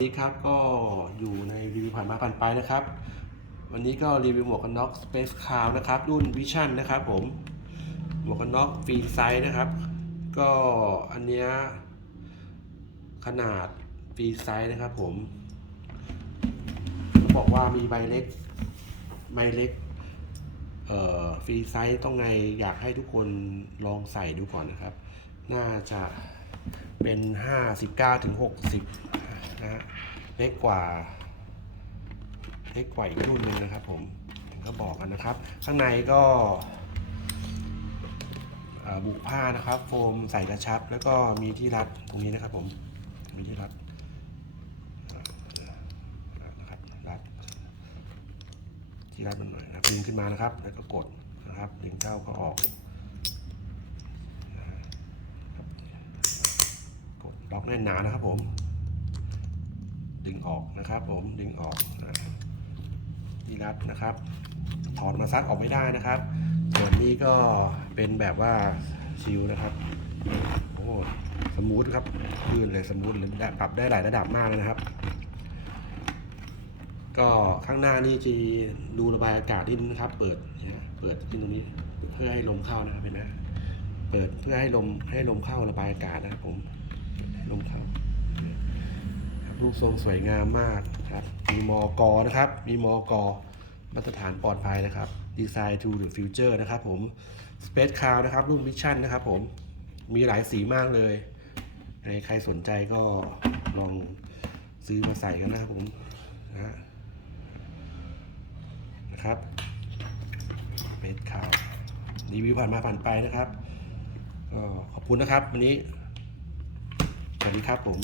วันนี้ครับก็อยู่ในรีวิวผ่านมาผ่านไปนะครับ วันนี้ก็รีวิวหมวกกันน็อก Space Cloud นะครับรุ่น Vision นะครับผมหมวกกันน็อกฟรีไซส์นะครับ ก็อันเนี้ยขนาดฟรีไซส์นะครับผมเขาบอกว่ามีใบเล็กใบเล็กเอ่อฟรีไซส์ต้องไงอยากให้ทุกคนลองใส่ดูก่อนนะครับ น่าจะเป็น 59ถึง60 นะฮะเล็กกว่าเล็กกว่าอีกรุ่นหนึ่งนะครับ ผมถึงก็บอกกันนะครับ ข้างในก็บุกผ้านะครับ โฟมใส่กระชับ แล้วก็มีที่รัดตรงนี้นะครับ ผมมีที่รัดนะครับรัดที่รัดมันหน่อยนะดึงขึ้นมานะครับ แล้วก็กดนะครับดึงเข้าก็ออกกดล็อกแน่นหนานะครับผม ดึงออกนะครับ ผมดึงออกนี่รัดนะครับ ถอดมาซักออกไม่ได้นะครับ ส่วนนี้ก็เป็นแบบว่าชิลนะครับโอ้สมูทครับลื่นเลยสมูทเลยได้ปรับได้หลายระดับมากเลยนะครับ ก็ข้างหน้านี่จะดูระบายอากาศนิดนึงนะครับ เปิดเนี่ยเปิดขึ้นตรงนี้เพื่อให้ลมเข้านะครับเห็นไหมเปิดเพื่อให้ลมให้ลมเข้าระบายอากาศนะครับผมลมเข้า รูปทรงสวยงามมากครับ มีมอกอนะครับ มีมอกอมาตรฐานปลอดภัยนะครับ Design to the Future นะครับผม Space Cloud นะครับ รุ่น Mission นะครับผม มีหลายสีมากเลยใครสนใจก็ลองซื้อมาใส่กันนะครับผมนะฮะนะครับเบสข่าวรีวิวผ่านมาผ่านไปนะครับก็ขอบคุณนะครับ วันนี้ สวัสดีครับผม